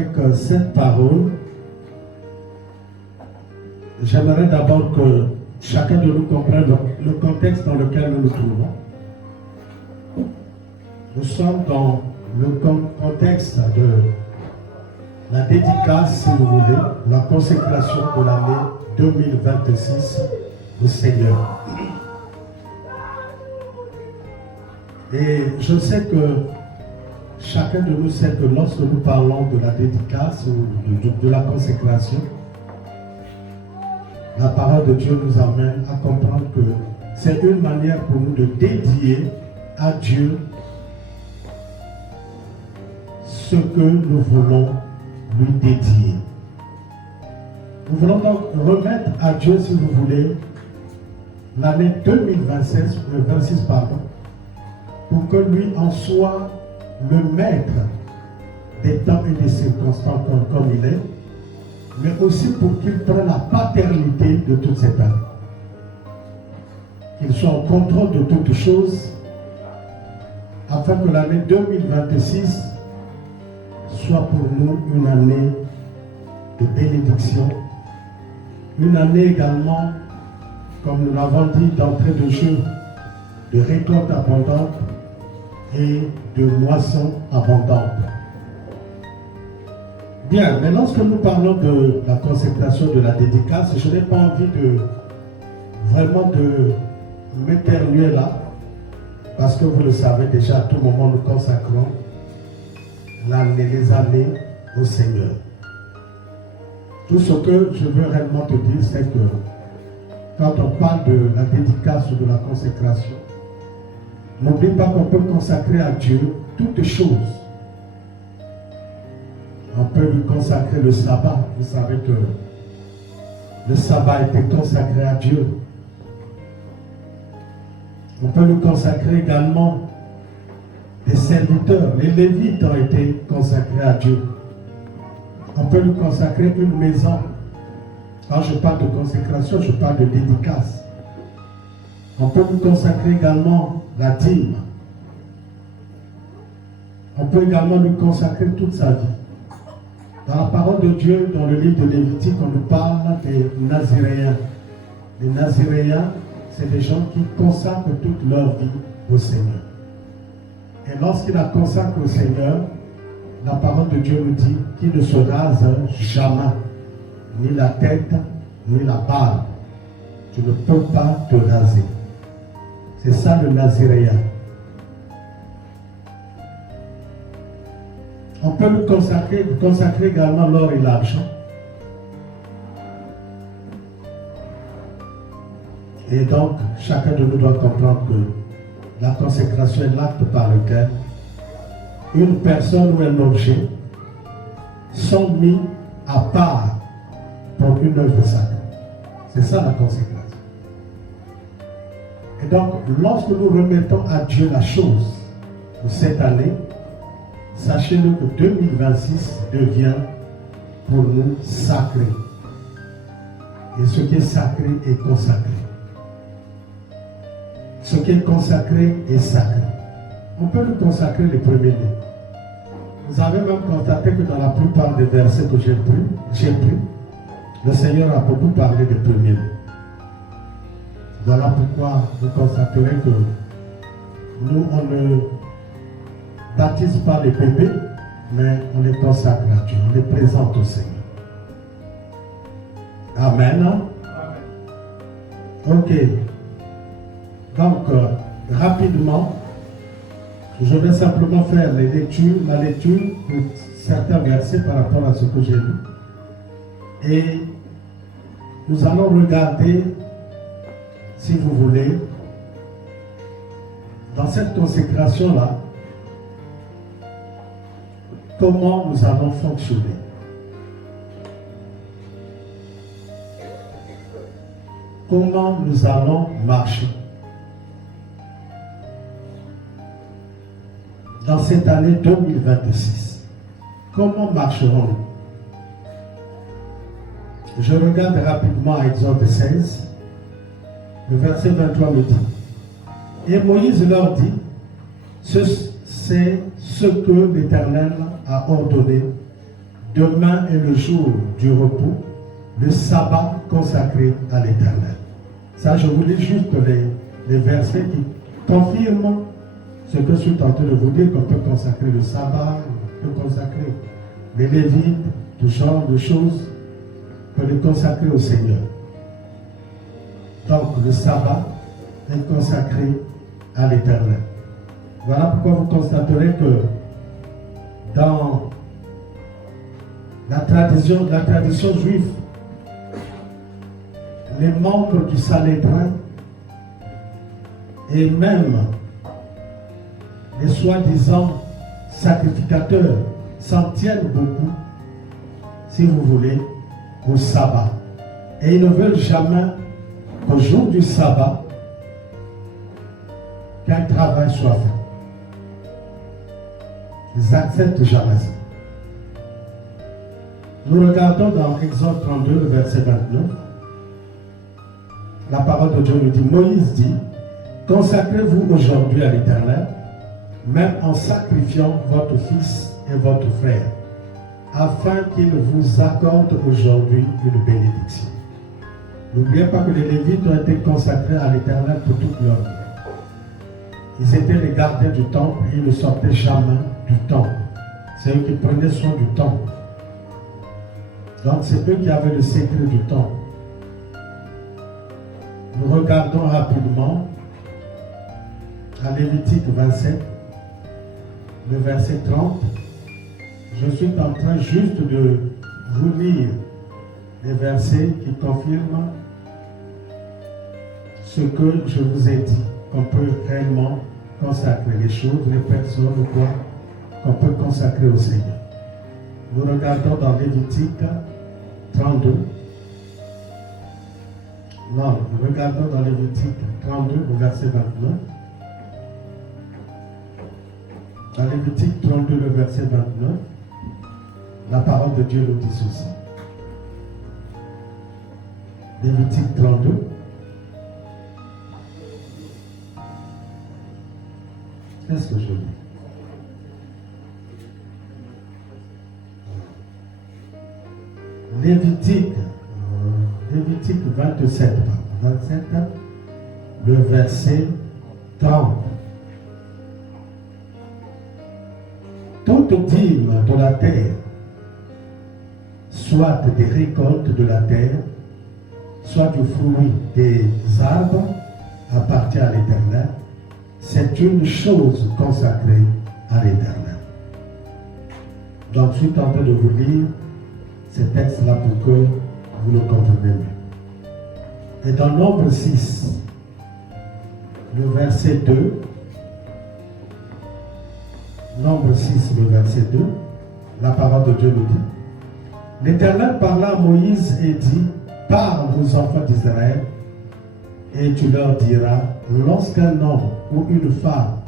avec cette parole, j'aimerais d'abord que chacun de nous comprenne le contexte dans lequel nous nous trouvons. Nous sommes dans le contexte de la dédicace, si vous voulez, la consécration de l'année 2026 au Seigneur. Et je sais que chacun de nous sait que lorsque nous parlons de la dédicace ou de la consécration, la parole de Dieu nous amène à comprendre que c'est une manière pour nous de dédier à Dieu ce que nous voulons lui dédier. Nous voulons donc remettre à Dieu, si vous voulez, l'année 2026, pour que lui en soit le maître des temps et des circonstances comme il est, mais aussi pour qu'il prenne la paternité de toute cette année. Qu'il soit en contrôle de toutes choses, afin que l'année 2026 soit pour nous une année de bénédiction, une année également, comme nous l'avons dit d'entrée de jeu, de récolte abondante et de moisson abondante. Bien, mais lorsque nous parlons de la consécration de la dédicace, je n'ai pas envie de m'éternuer là, parce que vous le savez déjà, à tout moment nous consacrons les années au Seigneur. Tout ce que je veux réellement te dire, c'est que quand on parle de la dédicace ou de la consécration, n'oublie pas qu'on peut consacrer à Dieu toutes choses. On peut lui consacrer le sabbat. Vous savez que le sabbat était consacré à Dieu. On peut lui consacrer également des serviteurs. Les Lévites ont été consacrés à Dieu. On peut lui consacrer une maison. Quand je parle de consécration, je parle de dédicace. On peut lui consacrer également la dîme. On peut également lui consacrer toute sa vie. Dans la parole de Dieu, dans le livre de Lévitique, on nous parle des Naziréens. Les Naziréens, c'est des gens qui consacrent toute leur vie au Seigneur. Et lorsqu'ils la consacrent au Seigneur, la parole de Dieu nous dit qu'il ne se rase jamais, ni la tête, ni la barbe. Tu ne peux pas te raser. C'est ça le Naziréen. On peut lui consacrer également l'or et l'argent. Et donc, chacun de nous doit comprendre que la consécration est l'acte par lequel une personne ou un objet sont mis à part pour une œuvre sacrée. C'est ça la consécration. Et donc, lorsque nous remettons à Dieu la chose pour cette année, sachez-le que 2026 devient pour nous sacré. Et ce qui est sacré est consacré. Ce qui est consacré est sacré. On peut nous consacrer les premiers-nés. Vous avez même constaté que dans la plupart des versets que j'ai pris, le Seigneur a beaucoup parlé des premiers-nés. Voilà pourquoi vous constaterez que nous, on ne baptise pas les bébés, mais on les consacre à Dieu, on les présente au Seigneur. Amen. Ok. Donc, rapidement, je vais simplement faire la lecture pour certains versets par rapport à ce que j'ai lu. Et nous allons regarder, si vous voulez, dans cette consécration-là, comment nous allons fonctionner. Comment nous allons marcher. Dans cette année 2026. Comment marcherons-nous? Je regarde rapidement à Exode 16. Le verset 23 me dit. Et Moïse leur dit, c'est ce que l'Éternel a ordonné Demain est le jour du repos, le sabbat consacré à l'Éternel. Ça, je vous lis juste les versets qui confirment ce que je suis en train de vous dire, qu'on peut consacrer le sabbat, on peut consacrer les Lévites, tout genre de choses, on peut les consacrer au Seigneur. Donc, le sabbat est consacré à l'Éternel. Voilà pourquoi vous constaterez que dans la tradition juive, les membres du Sanhédrin et même les soi-disant sacrificateurs s'en tiennent beaucoup, si vous voulez, au sabbat. Et ils ne veulent jamais qu'au jour du sabbat, qu'un travail soit fait. Ils n'acceptent jamais ça. Nous regardons dans Exode 32, le verset 29. La parole de Dieu nous dit, Moïse dit, consacrez-vous aujourd'hui à l'Éternel, même en sacrifiant votre fils et votre frère, afin qu'il vous accorde aujourd'hui une bénédiction. N'oubliez pas que les Lévites ont été consacrés à l'Éternel pour toute leur vie. Ils étaient les gardiens du temple et ils ne sortaient jamais du temple. C'est eux qui prenaient soin du temple. Donc c'est eux qui avaient le secret du temple. Nous regardons rapidement à Lévitique 27, le verset 30. Je suis en train juste de vous lire les versets qui confirment ce que je vous ai dit, qu'on peut réellement consacrer les choses, les personnes ou quoi, qu'on peut consacrer au Seigneur. Nous regardons dans Lévitique 32. Non, nous regardons dans Lévitique 32, le verset 29. Dans Lévitique 32, le verset 29, la parole de Dieu nous dit ceci. Lévitique 32. Qu'est-ce que je lis? Lévitique 27, le verset 30. Toute dîme de la terre, soit des récoltes de la terre, soit du fruit des arbres, appartient à l'Éternel. C'est une chose consacrée à l'Éternel. Donc, je suis en train de vous lire ces textes-là pour que vous le compreniez mieux. Et dans Nombre 6, le verset 2, Nombre 6, le verset 2, la parole de Dieu nous dit, l'Éternel parla à Moïse et dit, parle aux enfants d'Israël et tu leur diras, lorsqu'un homme ou une femme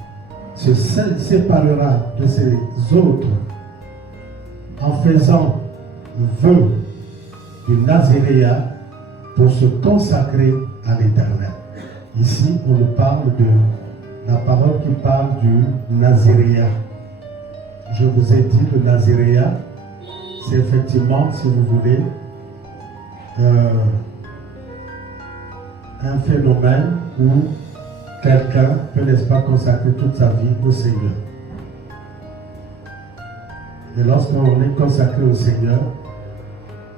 se séparera de ses autres en faisant vœu du Naziréat pour se consacrer à l'Éternel. Ici, on nous parle de la parole qui parle du Naziréat. Je vous ai dit, le Naziréat, c'est effectivement, si vous voulez, un phénomène où quelqu'un peut, n'est-ce pas, consacrer toute sa vie au Seigneur. Et lorsqu'on est consacré au Seigneur,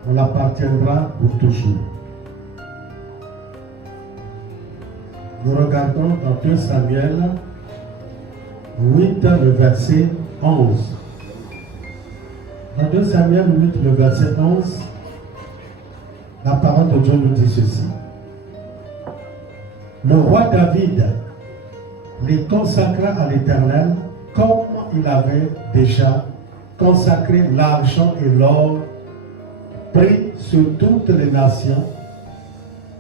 on appartiendra pour toujours. Nous regardons dans 2 Samuel 8, le verset 11. Dans 2 Samuel 8, le verset 11, la parole de Dieu nous dit ceci. Le roi David les consacra à l'Éternel comme il avait déjà consacré l'argent et l'or pris sur toutes les nations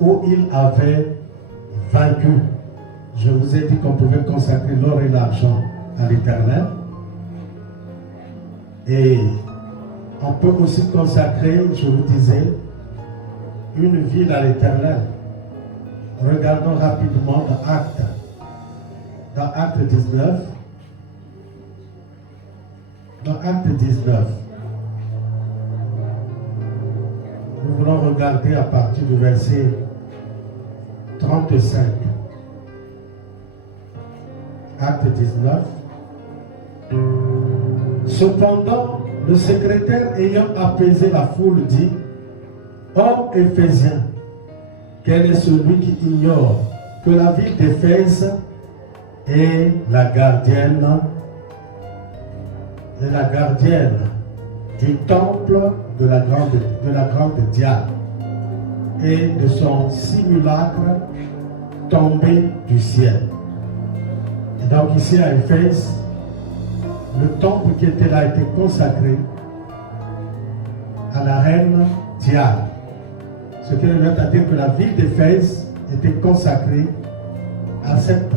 où il avait vaincu. Je vous ai dit qu'on pouvait consacrer l'or et l'argent à l'Éternel. Et on peut aussi consacrer, je vous disais, une ville à l'Éternel. Regardons rapidement dans Actes. Dans Acte 19. Dans Acte 19. voulons regarder à partir du verset 35. Acte 19. Cependant, le secrétaire ayant apaisé la foule dit: Hommes Éphésiens, quel est celui qui ignore que la ville d'Éphèse est la gardienne du temple de la grande Diane et de son simulacre tombé du ciel. Et donc ici à Éphèse, le temple qui était là était consacré à la reine Diane. Ce qui veut dire que la ville d'Éphèse était consacrée à cette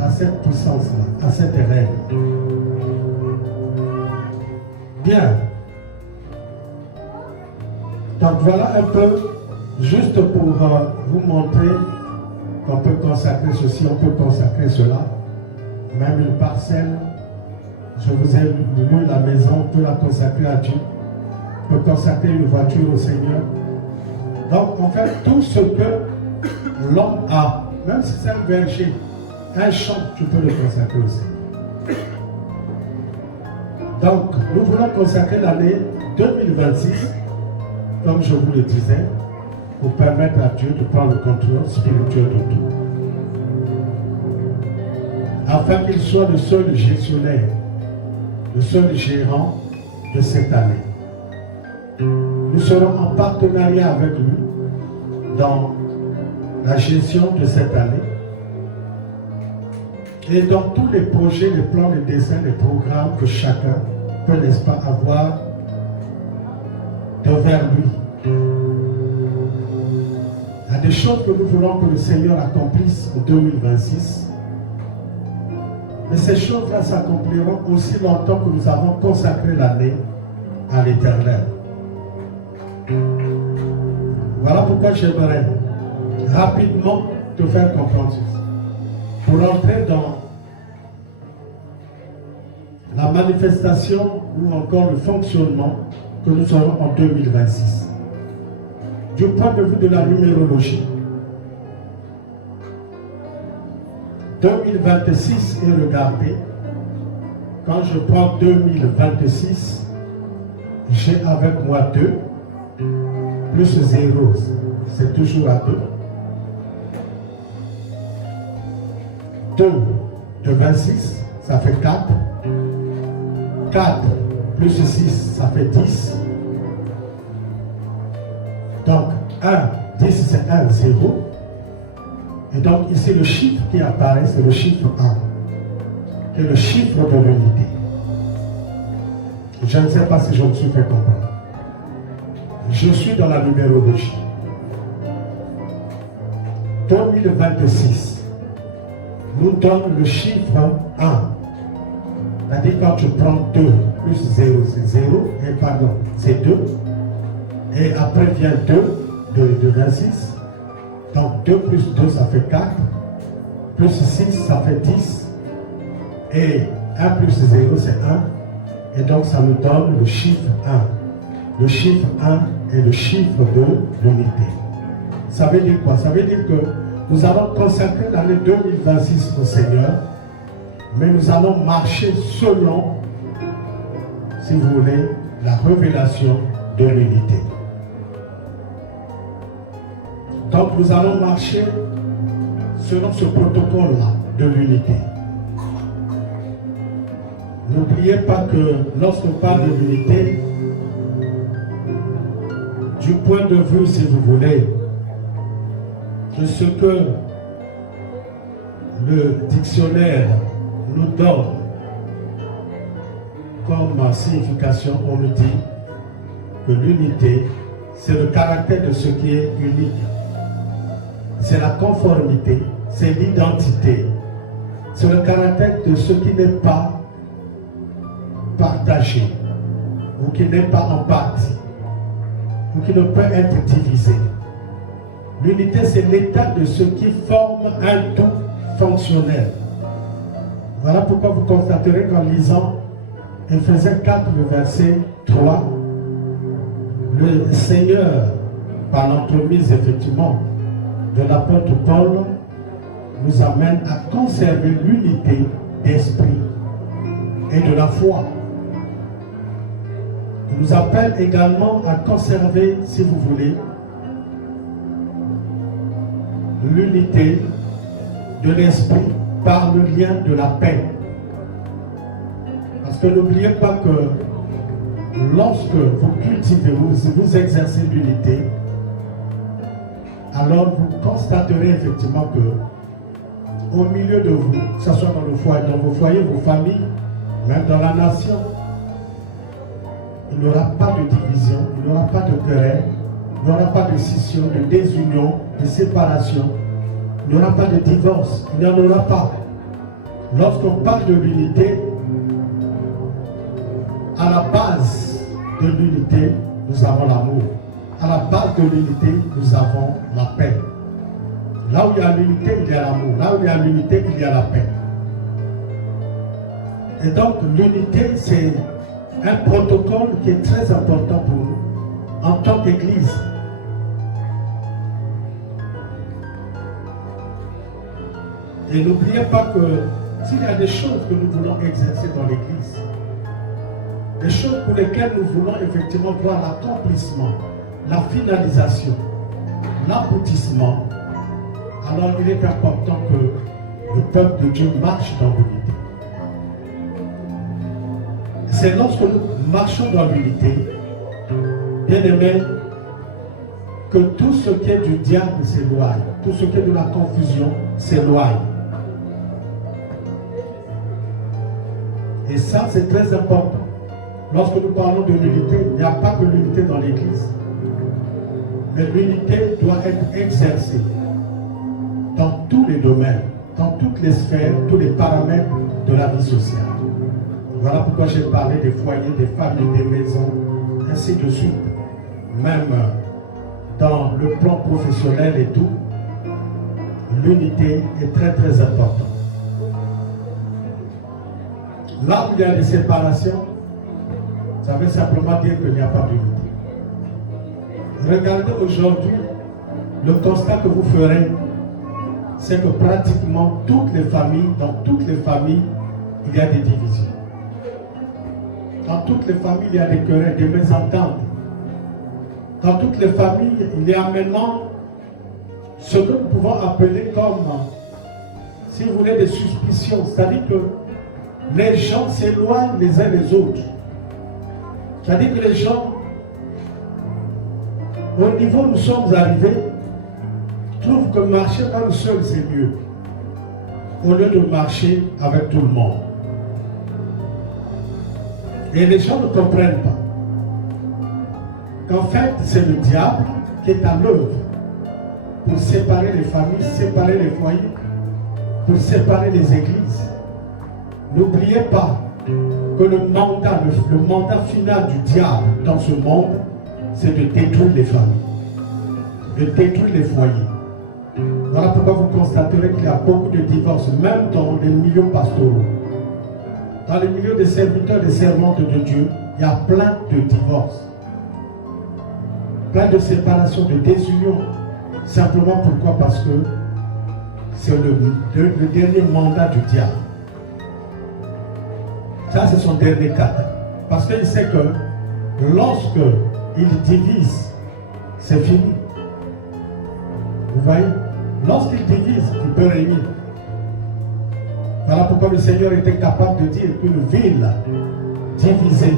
puissance-là, à cette reine. Bien. Donc voilà un peu, juste pour vous montrer qu'on peut consacrer ceci, on peut consacrer cela. Même une parcelle, je vous ai lu la maison, on peut la consacrer à Dieu. On peut consacrer une voiture au Seigneur. Donc en fait, tout ce que l'homme a, même si c'est un verger, un champ, tu peux le consacrer au Seigneur. Donc, nous voulons consacrer l'année 2026, comme je vous le disais, pour permettre à Dieu de prendre le contrôle spirituel de tout. Afin qu'il soit le seul gestionnaire, le seul gérant de cette année. Nous serons en partenariat avec lui dans la gestion de cette année. Et dans tous les projets, les plans, les dessins, les programmes que chacun peut, n'est-ce pas, avoir devers lui. Il y a des choses que nous voulons que le Seigneur accomplisse en 2026. Mais ces choses-là s'accompliront aussi longtemps que nous avons consacré l'année à l'Éternel. Voilà pourquoi j'aimerais rapidement te faire comprendre ceci. Pour entrer dans la manifestation ou encore le fonctionnement que nous aurons en 2026. Du point de vue de la numérologie, 2026 est regardé. Quand je prends 2026, j'ai avec moi 2, plus 0, c'est toujours à 2. 2 de 26, ça fait 4. 4 plus 6, ça fait 10. Donc 1, 10 c'est 1, 0. Et donc ici le chiffre qui apparaît, c'est le chiffre 1, qui est le chiffre de l'unité. Je ne sais pas si je me suis fait comprendre. Je suis dans la numérologie. 2026 nous donne le chiffre 1. C'est-à-dire quand tu prends 2 plus 0, c'est 0, et pardon, c'est 2. Et après vient 2 de 26. Donc 2 plus 2, ça fait 4. Plus 6, ça fait 10. Et 1 plus 0, c'est 1. Et donc ça nous donne le chiffre 1. Le chiffre 1 est le chiffre de l'unité. Ça veut dire quoi? Ça veut dire que nous allons consacrer l'année 2026 au Seigneur, mais nous allons marcher selon, si vous voulez, la révélation de l'unité. Donc nous allons marcher selon ce protocole-là de l'unité. N'oubliez pas que lorsqu'on parle de l'unité, du point de vue, si vous voulez, de ce que le dictionnaire nous donne comme signification, on nous dit que l'unité, c'est le caractère de ce qui est unique. C'est la conformité, c'est l'identité. C'est le caractère de ce qui n'est pas partagé, ou qui n'est pas en partie, ou qui ne peut être divisé. L'unité, c'est l'état de ce qui forme un tout fonctionnel. Voilà pourquoi vous constaterez qu'en lisant Éphésiens 4, le verset 3, le Seigneur par l'entremise effectivement de l'apôtre Paul, nous amène à conserver l'unité d'esprit et de la foi. Il nous appelle également à conserver, si vous voulez, l'unité de l'esprit par le lien de la paix. Parce que n'oubliez pas que lorsque vous cultivez, vous exercez l'unité, alors vous constaterez effectivement que au milieu de vous, que ce soit dans vos foyers, vos familles, même dans la nation, il n'y aura pas de division, il n'y aura pas de querelle, il n'y aura pas de scission, de désunion, de séparation, il n'y aura pas de divorce, il n'y en aura pas. Lorsqu'on parle de l'unité, à la base de l'unité, nous avons l'amour. À la base de l'unité, nous avons la paix. Là où il y a l'unité, il y a l'amour. Là où il y a l'unité, il y a la paix. Et donc, l'unité, c'est un protocole qui est très important pour nous en tant qu'Église. Et n'oubliez pas que s'il y a des choses que nous voulons exercer dans l'Église, des choses pour lesquelles nous voulons effectivement voir l'accomplissement, la finalisation, l'aboutissement, alors il est important que le peuple de Dieu marche dans l'unité. C'est lorsque nous marchons dans l'unité, bien aimés, que tout ce qui est du diable s'éloigne, tout ce qui est de la confusion s'éloigne. Et ça, c'est très important. Lorsque nous parlons de l'unité, il n'y a pas que l'unité dans l'Église. Mais l'unité doit être exercée dans tous les domaines, dans toutes les sphères, tous les paramètres de la vie sociale. Voilà pourquoi j'ai parlé des foyers, des familles, des maisons, ainsi de suite. Même dans le plan professionnel et tout, l'unité est très très importante. Là où il y a des séparations, ça veut simplement dire qu'il n'y a pas d'unité. Regardez aujourd'hui, le constat que vous ferez, c'est que pratiquement toutes les familles, dans toutes les familles, il y a des divisions. Dans toutes les familles, il y a des querelles, des mésententes. Dans toutes les familles, il y a maintenant ce que nous pouvons appeler comme, si vous voulez, des suspicions. C'est-à-dire que les gens s'éloignent les uns des autres. C'est-à-dire que les gens, au niveau où nous sommes arrivés, trouvent que marcher un seul, c'est mieux, au lieu de marcher avec tout le monde. Et les gens ne comprennent pas qu'en fait, c'est le diable qui est à l'œuvre pour séparer les familles, séparer les foyers, pour séparer les églises. N'oubliez pas que le mandat final du diable dans ce monde, c'est de détruire les familles, de détruire les foyers. Voilà pourquoi vous constaterez qu'il y a beaucoup de divorces, même dans les milieux pastoraux. Dans les milieux des serviteurs et des servantes de Dieu, il y a plein de divorces, plein de séparations, de désunions. Simplement pourquoi? Parce que c'est le dernier mandat du diable. Ça, c'est son dernier cadre. Parce qu'il sait que lorsque il divise, c'est fini. Vous voyez? Lorsqu'il divise, il peut régner. Voilà pourquoi le Seigneur était capable de dire qu'une ville divisée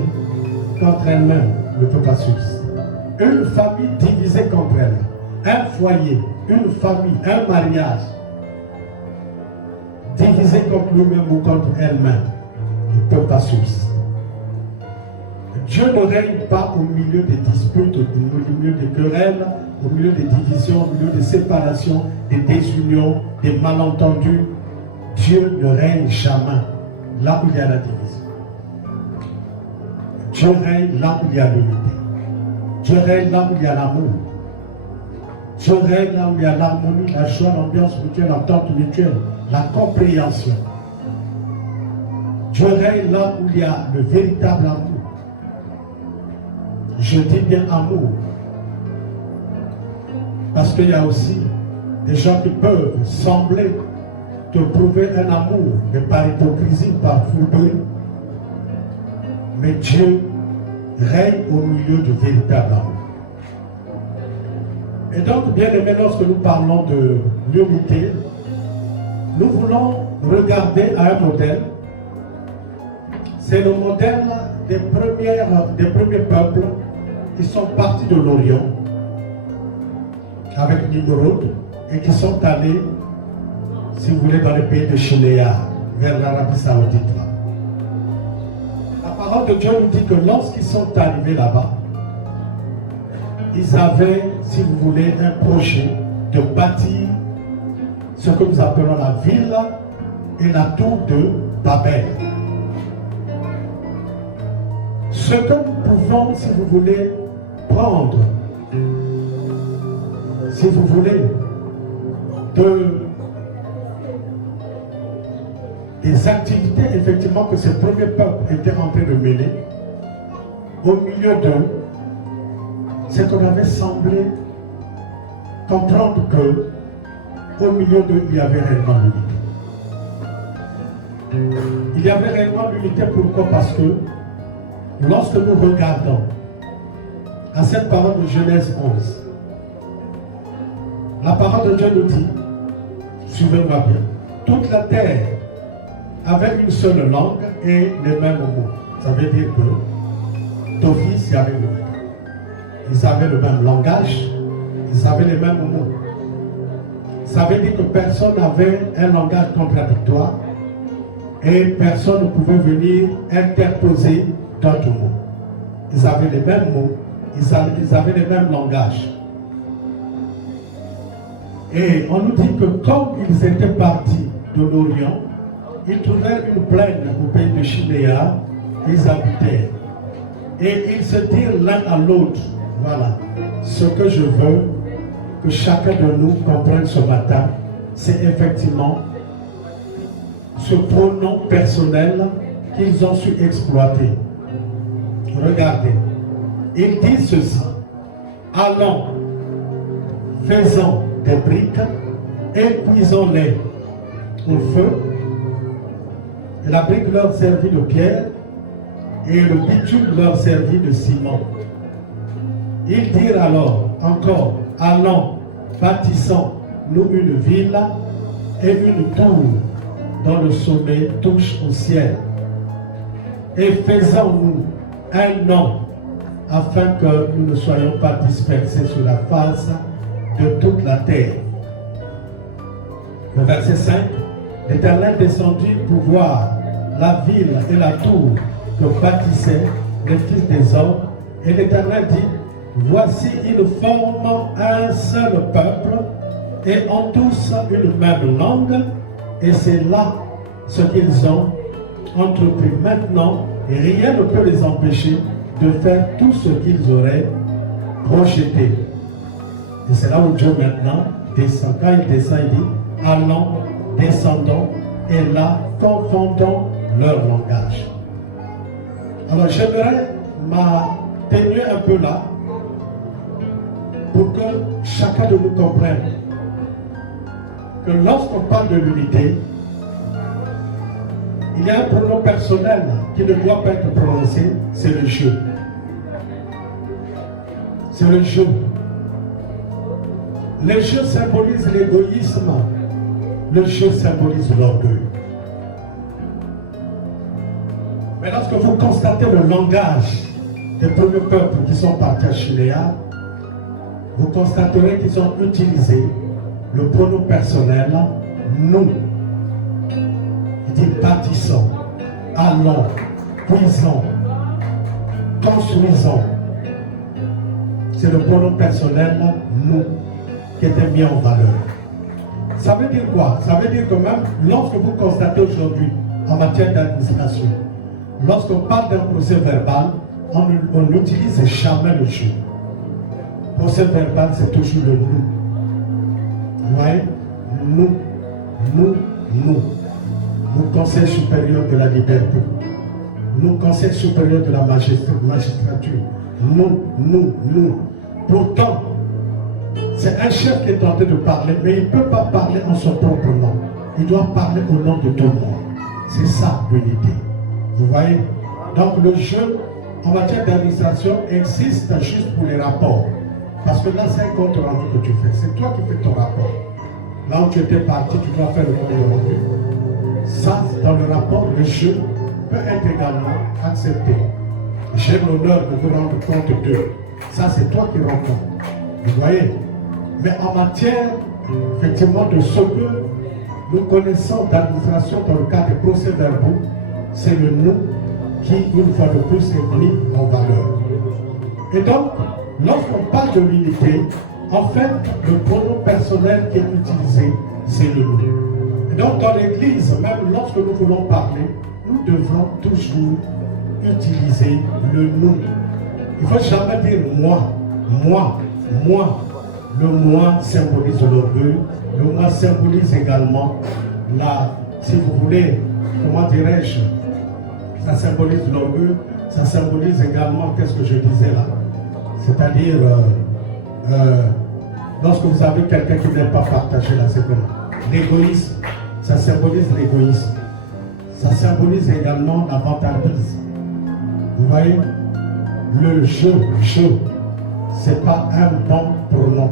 contre elle-même ne peut pas subsister. Une famille divisée contre elle, un foyer, une famille, un mariage divisé contre lui-même ou contre elle-même ne peut pas subsister. Dieu ne règne pas au milieu des disputes, au milieu des querelles, au milieu des divisions, au milieu des séparations, des désunions, des malentendus. Dieu ne règne jamais là où il y a la division. Dieu règne là où il y a l'unité. Dieu règne là où il y a l'amour. Dieu règne là où il y a l'harmonie, la joie, l'ambiance mutuelle, l'entente mutuelle, la compréhension. Dieu règne là où il y a le véritable amour. Je dis bien amour. qu'il y a aussi des gens qui peuvent sembler te prouver un amour, mais par hypocrisie, par fourberie. Mais Dieu règne au milieu du véritable amour. Et donc, bien aimé, lorsque nous parlons de l'unité, nous voulons regarder à un modèle. C'est le modèle des premiers peuples qui sont partis de l'Orient avec Nimrod et qui sont allés, si vous voulez, dans le pays de Shinéar, vers l'Arabie Saoudite. La parole de Dieu nous dit que lorsqu'ils sont arrivés là-bas, ils avaient, si vous voulez, un projet de bâtir ce que nous appelons la ville et la tour de Babel. Ce que nous pouvons, si vous voulez, prendre, si vous voulez, des activités effectivement que ces premiers peuples étaient en train de mener, au milieu d'eux, c'est qu'on avait semblé comprendre que au milieu d'eux, il y avait réellement l'unité. Il y avait réellement l'unité, pourquoi? Parce que lorsque nous regardons à cette parole de Genèse 11, la parole de Dieu nous dit, suivez-moi bien, toute la terre avait une seule langue et les mêmes mots. Ça veut dire que d'office, il y avait le même. Ils avaient le même langage, ils avaient les mêmes mots. Ça veut dire que personne n'avait un langage contradictoire et personne ne pouvait venir interposer d'autres mots. Ils avaient les mêmes mots, ils avaient les mêmes langages. Et on nous dit que comme ils étaient partis de l'Orient, ils trouvèrent une plaine au pays de Shinéar, ils habitèrent. Et ils se dirent l'un à l'autre, voilà, ce que je veux que chacun de nous comprenne ce matin, c'est effectivement ce pronom personnel qu'ils ont su exploiter. Regardez, ils disent ceci: allons, faisons des briques et cuisons-les au feu. Et la brique leur servit de pierre et le bitume leur servit de ciment. Ils dirent alors encore: allons, bâtissons-nous une ville et une tour dont le sommet touche au ciel. Et faisons-nous un nom afin que nous ne soyons pas dispersés sur la face de toute la terre. Le verset 5, l'Éternel descendit pour voir la ville et la tour que bâtissaient les fils des hommes. Et l'Éternel dit: voici, ils forment un seul peuple et ont tous une même langue, et c'est là ce qu'ils ont entrepris. Maintenant, rien ne peut les empêcher de faire tout ce qu'ils auraient projeté. Et c'est là où Dieu maintenant descend. Quand il descend, il dit: allons, descendons, et là, confondons leur langage. Alors j'aimerais m'atténuer un peu là, pour que chacun de nous comprenne que lorsqu'on parle de l'unité, il y a un pronom personnel qui ne doit pas être prononcé, c'est le je. C'est le je. Le je symbolise l'égoïsme, le je symbolise l'orgueil. Mais lorsque vous constatez le langage des premiers peuples qui sont partis à Shinéar, vous constaterez qu'ils ont utilisé le pronom personnel nous. Il dit: bâtissons, allons, cuisons, construisons. C'est le pronom personnel nous qui était mis en valeur. Ça veut dire quoi? Ça veut dire que même lorsque vous constatez aujourd'hui en matière d'administration, lorsqu'on parle d'un procès verbal, on n'utilise jamais le je. Procès verbal, c'est toujours le nous. Vous voyez? Nous, Conseil supérieur de la liberté. Nous, Conseil supérieur de la magistrature. Nous. Pourtant, C'est un chef qui est en train de parler, mais il ne peut pas parler en son propre nom. Il doit parler au nom de tout le monde. C'est ça l'unité. Vous voyez? Donc le jeu en matière d'administration existe juste pour les rapports. Parce que là, c'est un compte rendu que tu fais. C'est toi qui fais ton rapport. Là où tu étais parti, tu dois faire le compte rendu. Ça, dans le rapport, le jeu peut être également accepté. J'ai l'honneur de vous rendre compte de. Ça, c'est toi qui rends compte. Vous voyez? Mais en matière, effectivement, de ce que nous connaissons d'administration dans le cadre des procès-verbaux, c'est le nous qui, une fois de plus, est mis en valeur. Et donc, lorsqu'on parle de l'unité, en fait, le pronom personnel qui est utilisé, c'est le nous. Et donc, dans l'Église, même lorsque nous voulons parler, nous devrons toujours utiliser le nous. Il ne faut jamais dire moi, moi, moi. Le moi symbolise l'orgueil. Le moi symbolise également la, si vous voulez, comment dirais-je, ça symbolise l'orgueil, ça symbolise également, qu'est-ce que je disais là? C'est-à-dire, lorsque vous avez quelqu'un qui n'est pas partagé là, c'est comment? L'égoïsme, ça symbolise l'égoïsme. Ça symbolise également la vantardise. Vous voyez? Le je, c'est pas un bon pronom.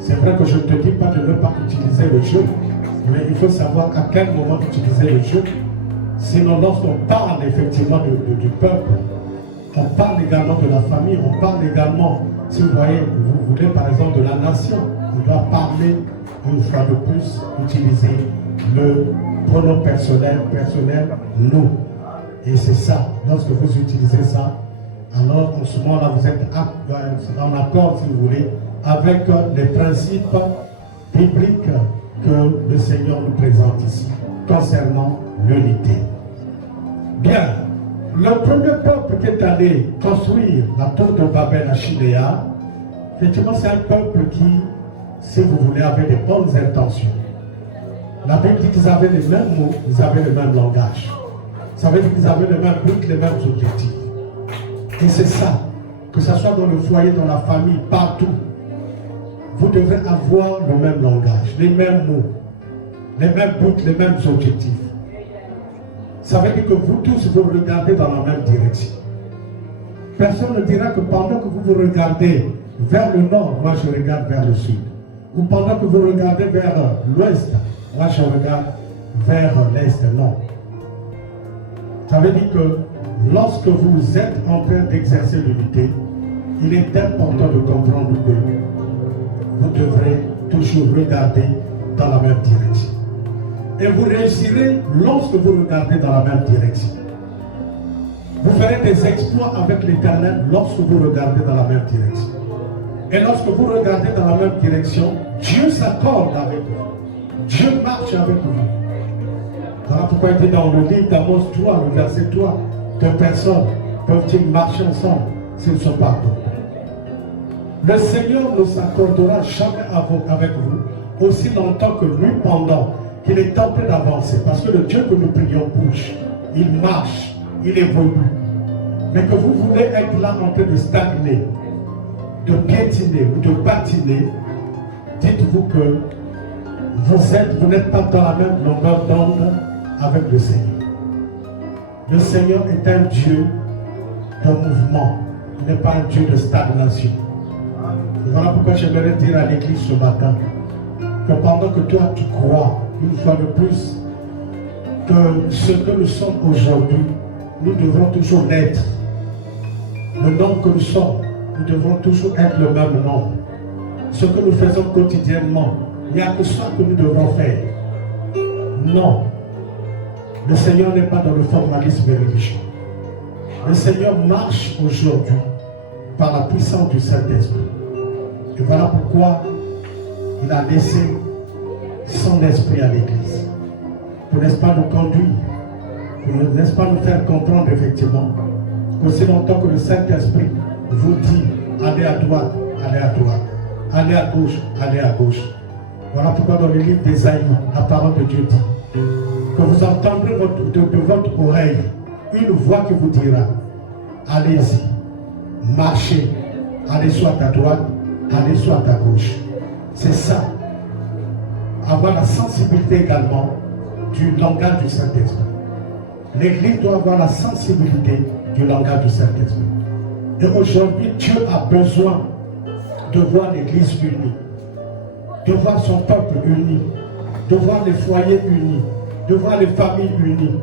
C'est vrai que je ne te dis pas de ne pas utiliser le je, mais il faut savoir à quel moment utiliser le je. Sinon, lorsqu'on parle effectivement du peuple, on parle également de la famille, on parle également, si vous voyez, vous voulez par exemple de la nation, on doit parler une fois de plus, utiliser le pronom personnel, nous. Et c'est ça, lorsque vous utilisez ça, alors en ce moment-là, vous êtes en accord, si vous voulez, avec les principes bibliques que le Seigneur nous présente ici, concernant l'unité. Bien, le premier peuple qui est allé construire la tour de Babel à Chinéa, effectivement, c'est un peuple qui, si vous voulez, avait des bonnes intentions. La Bible dit qu'ils avaient les mêmes mots, ils avaient le même langage. Ça veut dire qu'ils avaient le même but, les mêmes objectifs. Et c'est ça, que ce soit dans le foyer, dans la famille, partout, vous devrez avoir le même langage, les mêmes mots, les mêmes buts, les mêmes objectifs. Ça veut dire que vous tous, vous regardez dans la même direction. Personne ne dira que pendant que vous vous regardez vers le nord, moi je regarde vers le sud. Ou pendant que vous regardez vers l'ouest, moi je regarde vers l'est. Non. Ça veut dire que lorsque vous êtes en train d'exercer l'unité, il est important de comprendre que vous devrez toujours regarder dans la même direction. Et vous réussirez lorsque vous regardez dans la même direction. Vous ferez des exploits avec l'Éternel lorsque vous regardez dans la même direction. Et lorsque vous regardez dans la même direction, Dieu s'accorde avec vous. Dieu marche avec vous. Voilà pourquoi il dit dans le livre d'Amos 3, le verset 3, deux personnes peuvent-ils marcher ensemble s'ils ne sont pas accordés. Le Seigneur ne s'accordera jamais avec vous aussi longtemps que lui, pendant qu'il est en train d'avancer. Parce que le Dieu que nous prions bouge, il marche, il évolue. Mais que vous voulez être là en train de stagner, de piétiner ou de patiner, dites-vous que vous n'êtes pas dans la même longueur d'onde avec le Seigneur. Le Seigneur est un Dieu de mouvement, il n'est pas un Dieu de stagnation. Et voilà pourquoi j'aimerais dire à l'église ce matin que pendant que toi tu crois une fois de plus que ce que nous sommes aujourd'hui, nous devrons toujours l'être. Le nombre que nous sommes, nous devrons toujours être le même nombre. Ce que nous faisons quotidiennement, il n'y a que ça que nous devons faire. Non. Le Seigneur n'est pas dans le formalisme religieux. Le Seigneur marche aujourd'hui par la puissance du Saint-Esprit. Et voilà pourquoi il a laissé son esprit à l'Église. Pour n'est-ce pas nous conduire, pour n'est-ce pas nous faire comprendre effectivement qu'aussi longtemps que le Saint-Esprit vous dit allez à droite, allez à droite, allez à gauche, allez à gauche. Voilà pourquoi dans le livre d'Ésaïe, la parole de Dieu dit que vous entendrez de votre oreille une voix qui vous dira allez-y, marchez, allez soit à droite, allez soit à gauche. C'est ça. Avoir la sensibilité également du langage du Saint-Esprit. L'Église doit avoir la sensibilité du langage du Saint-Esprit. Et aujourd'hui, Dieu a besoin de voir l'Église unie, de voir son peuple uni, de voir les foyers unis, de voir les familles unies,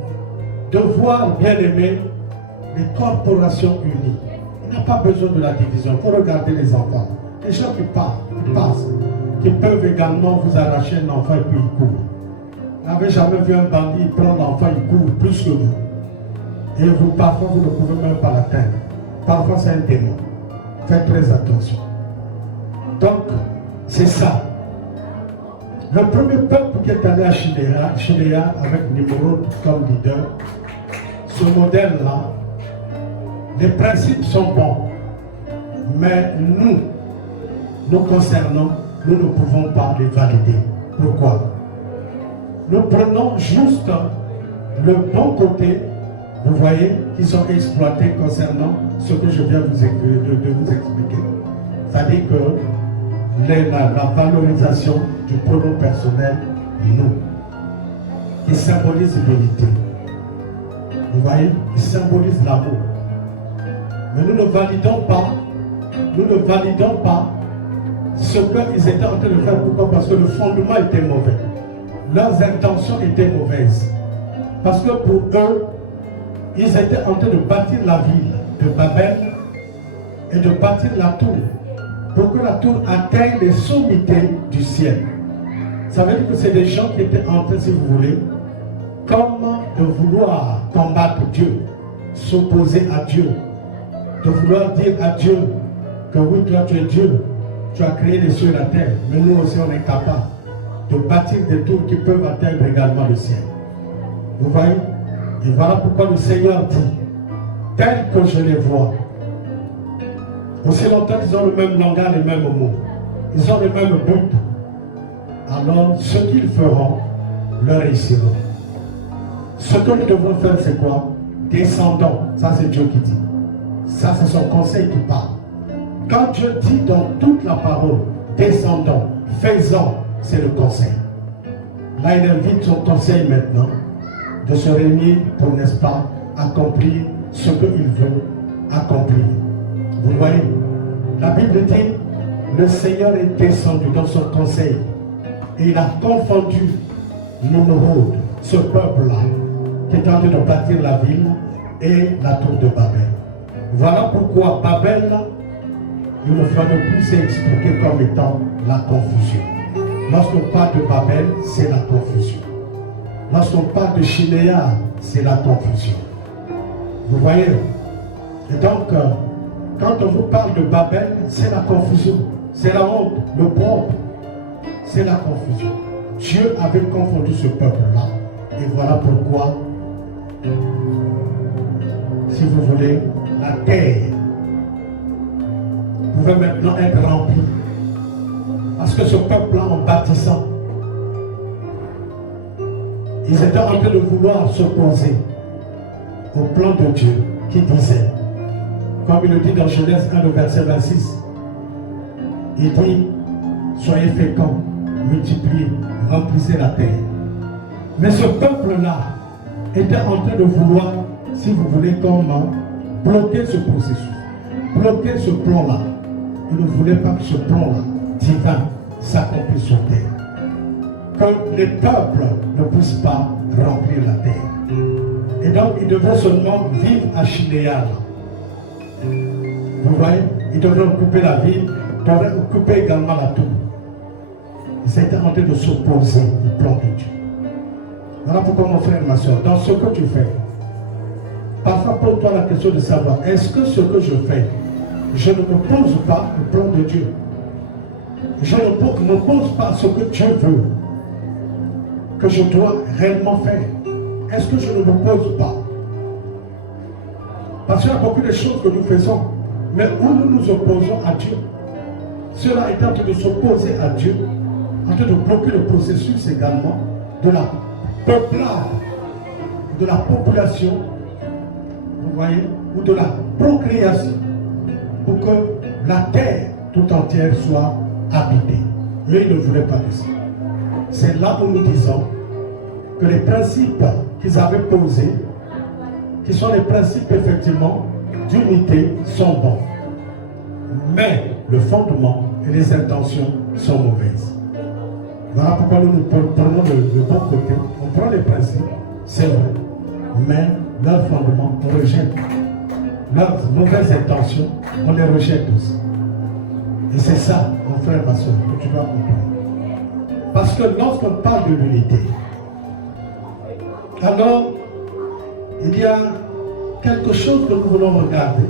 de voir, bien aimés, les corporations unies. Il n'a pas besoin de la division. Il faut regarder les enfants. Les gens qui parlent, qui passent, qui peuvent également vous arracher un enfant et puis ils courent. Vous n'avez jamais vu un bandit, il prend l'enfant, il court plus que vous. Et vous, parfois, vous ne pouvez même pas l'atteindre. Parfois, c'est un démon. Faites très attention. Donc, c'est ça. Le premier peuple qui est allé à Shinéa avec Nimrod comme leader, ce modèle-là, les principes sont bons. Mais nous concernant, nous ne pouvons pas les valider. Pourquoi? Nous prenons juste le bon côté, vous voyez, qu'ils ont exploité concernant ce que je viens de vous expliquer. C'est-à-dire que la valorisation du pronom personnel, nous, qui symbolise l'unité. Vous voyez, qui symbolise l'amour. Mais nous ne validons pas ce qu'ils étaient en train de faire. Pourquoi? Parce que le fondement était mauvais. Leurs intentions étaient mauvaises. Parce que pour eux, ils étaient en train de bâtir la ville de Babel et de bâtir la tour pour que la tour atteigne les sommités du ciel. Ça veut dire que c'est des gens qui étaient en train, si vous voulez, comme de vouloir combattre Dieu, s'opposer à Dieu, de vouloir dire à Dieu que oui, toi tu es Dieu, tu as créé les cieux et la terre, mais nous aussi on est capable de bâtir des tours qui peuvent atteindre également le ciel. Vous voyez? Et voilà pourquoi le Seigneur dit, tel que je les vois, aussi longtemps qu'ils ont le même langage, les mêmes mots, ils ont le même but, alors ce qu'ils feront, leur réussiront. Ce que nous devons faire, c'est quoi? Descendons. Ça, c'est Dieu qui dit. Ça, c'est son conseil qui parle. Quand Dieu dit dans toute la parole, descendons, faisons, c'est le conseil. Là, il invite son conseil maintenant de se réunir pour, n'est-ce pas, accomplir ce qu'il veut accomplir. Vous voyez, la Bible dit, le Seigneur est descendu dans son conseil et il a confondu Nimrod, ce peuple-là, qui est en train de bâtir la ville et la tour de Babel. Voilà pourquoi Babel, une fois de plus, c'est expliqué comme étant la confusion. Lorsqu'on parle de Babel, c'est la confusion. Lorsqu'on parle de Shinéa, c'est la confusion. Vous voyez? Et donc, quand on vous parle de Babel, c'est la confusion. C'est la honte, le pauvre. C'est la confusion. Dieu avait confondu ce peuple-là. Et voilà pourquoi, si vous voulez, la terre pouvait maintenant être remplie. Parce que ce peuple-là, en bâtissant, ils étaient en train de vouloir s'opposer au plan de Dieu qui disait, comme il le dit dans Genèse 1, le verset 26, il dit, soyez féconds, multipliez, remplissez la terre. Mais ce peuple-là était en train de vouloir, si vous voulez, comment bloquer ce processus, bloquer ce plan-là. Il ne voulait pas que ce plan-là, divin, s'accomplisse sur terre. Que les peuples ne puissent pas remplir la terre. Et donc, ils devraient seulement vivre à Shinéa. Vous voyez, ils devraient occuper la ville, ils devraient occuper également la tour. Ils étaient en train de s'opposer au plan de Dieu. Voilà pourquoi, mon frère, ma soeur, dans ce que tu fais, parfois pose-toi la question de savoir, est-ce que ce que je fais, je ne me pose pas le plan de Dieu? Je ne me pose pas ce que Dieu veut, que je dois réellement faire. Est-ce que je ne me pose pas? Parce qu'il y a beaucoup de choses que nous faisons, mais où nous nous opposons à Dieu. Cela est en train de s'opposer à Dieu, en train de bloquer le processus également de la peuplade, de la population, vous voyez, ou de la procréation, pour que la terre tout entière soit habitée. Eux, ils ne voulaient pas de ça. C'est là où nous disons que les principes qu'ils avaient posés, qui sont les principes effectivement d'unité, sont bons. Mais le fondement et les intentions sont mauvaises. Voilà pourquoi nous prenons le bon côté. On prend les principes, c'est vrai, mais leur fondement, on rejette. Leurs mauvaises intentions, on les rejette aussi. Et c'est ça, mon frère, ma soeur, que tu dois comprendre. Parce que lorsqu'on parle de l'unité, alors il y a quelque chose que nous voulons regarder.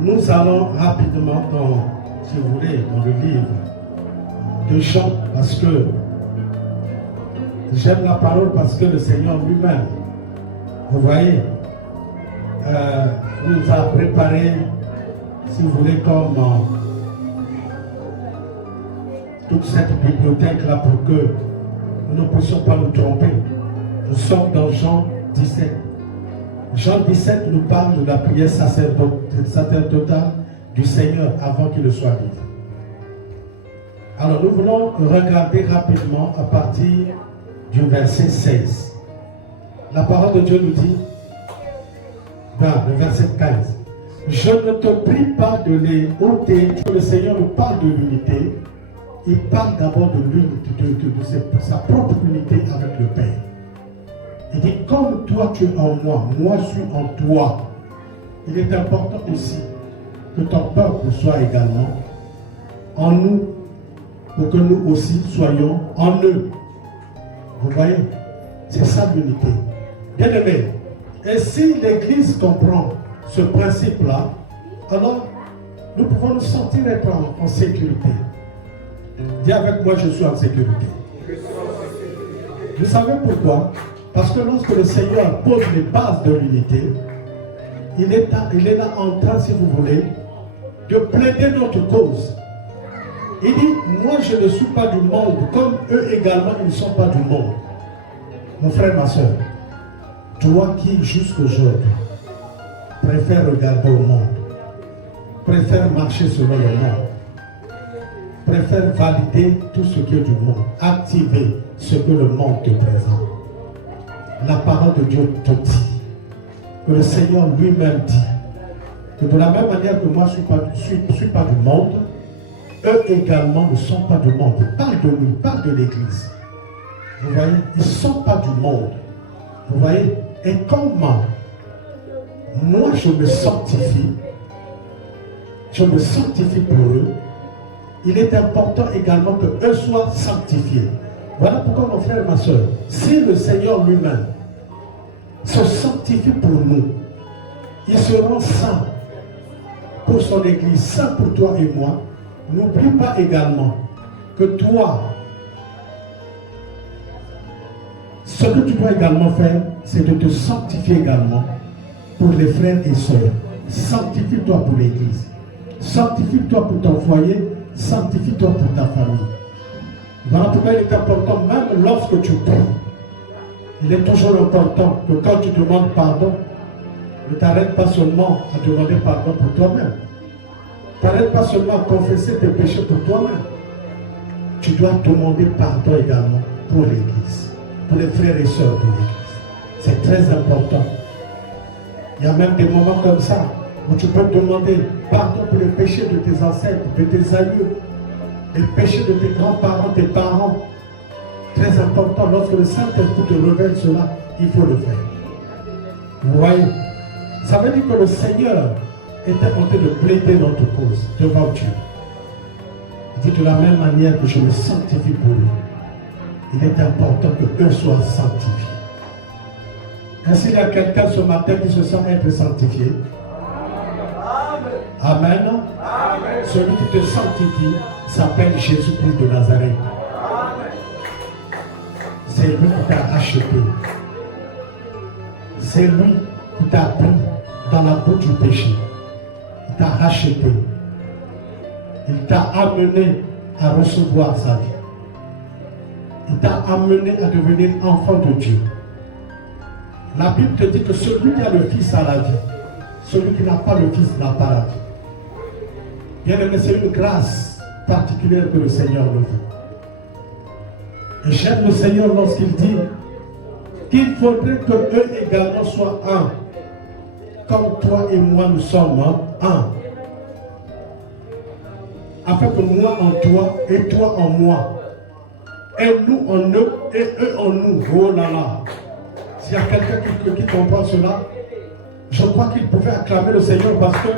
Nous allons rapidement si vous voulez, dans le livre de Jean, parce que j'aime la parole, parce que le Seigneur lui-même, vous voyez, nous a préparé, si vous voulez, comme toute cette bibliothèque-là pour que nous ne puissions pas nous tromper. Nous sommes dans Jean 17. Jean 17 nous parle de la prière sacerdotale du Seigneur avant qu'il ne soit vivant. Alors nous voulons regarder rapidement à partir du verset 16. La parole de Dieu nous dit, dans le verset 15, je ne te prie pas de les ôter. Le Seigneur nous parle de l'unité. Il parle d'abord de l'unité, de sa propre unité avec le Père. Il dit, comme toi tu es en moi, moi je suis en toi. Il est important aussi que ton peuple soit également en nous, pour que nous aussi soyons en eux. Vous voyez, c'est ça l'unité. Bien aimé, et si l'Église comprend ce principe-là, alors nous pouvons nous sentir être en sécurité. Dis avec moi, je suis en sécurité. Vous savez pourquoi? Parce que lorsque le Seigneur pose les bases de l'unité, il est là en train, si vous voulez, de plaider notre cause. Il dit, moi je ne suis pas du monde, comme eux également, ils ne sont pas du monde. Mon frère, ma soeur, toi qui jusqu'aujourd'hui préfères regarder au monde, préfères marcher selon le monde, préfères valider tout ce qui est du monde, activer ce que le monde te présente. La parole de Dieu te dit, que le Seigneur lui-même dit, que de la même manière que moi je ne suis pas du monde, eux également ne sont pas du monde. Ils parlent de nous, ils parlent de l'Église. Vous voyez, ils ne sont pas du monde. Vous voyez, et comment moi je me sanctifie pour eux, il est important également que eux soient sanctifiés. Voilà pourquoi, mon frère et ma soeur, si le Seigneur lui-même se sanctifie pour nous, il sera saint pour son Église, saint pour toi et moi. N'oublie pas également que toi, ce que tu dois également faire, c'est de te sanctifier également pour les frères et sœurs. Sanctifie-toi pour l'Église. Sanctifie-toi pour ton foyer. Sanctifie-toi pour ta famille. Voilà pourquoi il est important, même lorsque tu pries, il est toujours important que quand tu demandes pardon, ne t'arrête pas seulement à demander pardon pour toi-même. Ne t'arrête pas seulement à confesser tes péchés pour toi-même. Tu dois demander pardon également pour l'Église, pour les frères et sœurs de l'Église. C'est très important. Il y a même des moments comme ça où tu peux demander pardon pour les péchés de tes ancêtres, de tes aïeux, les péchés de tes grands-parents, tes parents. Très important, lorsque le Saint-Esprit te révèle cela, il faut le faire. Vous voyez, ça veut dire que le Seigneur était en train de plaider notre cause devant Dieu. Il dit de la même manière que je me sanctifie pour eux, il est important que eux soient sanctifiés. Ainsi, il y a quelqu'un ce matin qui se sent être sanctifié. Amen. Amen. Celui qui te sanctifie s'appelle Jésus-Christ de Nazareth. C'est lui qui t'a acheté. C'est lui qui t'a pris dans la boue du péché. Il t'a racheté. Il t'a amené à recevoir sa vie. Il t'a amené à devenir enfant de Dieu. La Bible te dit que celui qui a le Fils a la vie. Celui qui n'a pas le Fils n'a pas la vie. Bien aimé, c'est une grâce particulière que le Seigneur nous fait. Et j'aime le Seigneur lorsqu'il dit qu'il faudrait qu'eux également soient un, comme toi et moi nous sommes un. Afin que moi en toi et toi en moi, et nous en eux et eux en nous. Oh là là! S'il y a quelqu'un qui comprend cela, je crois qu'il pouvait acclamer le Seigneur parce que,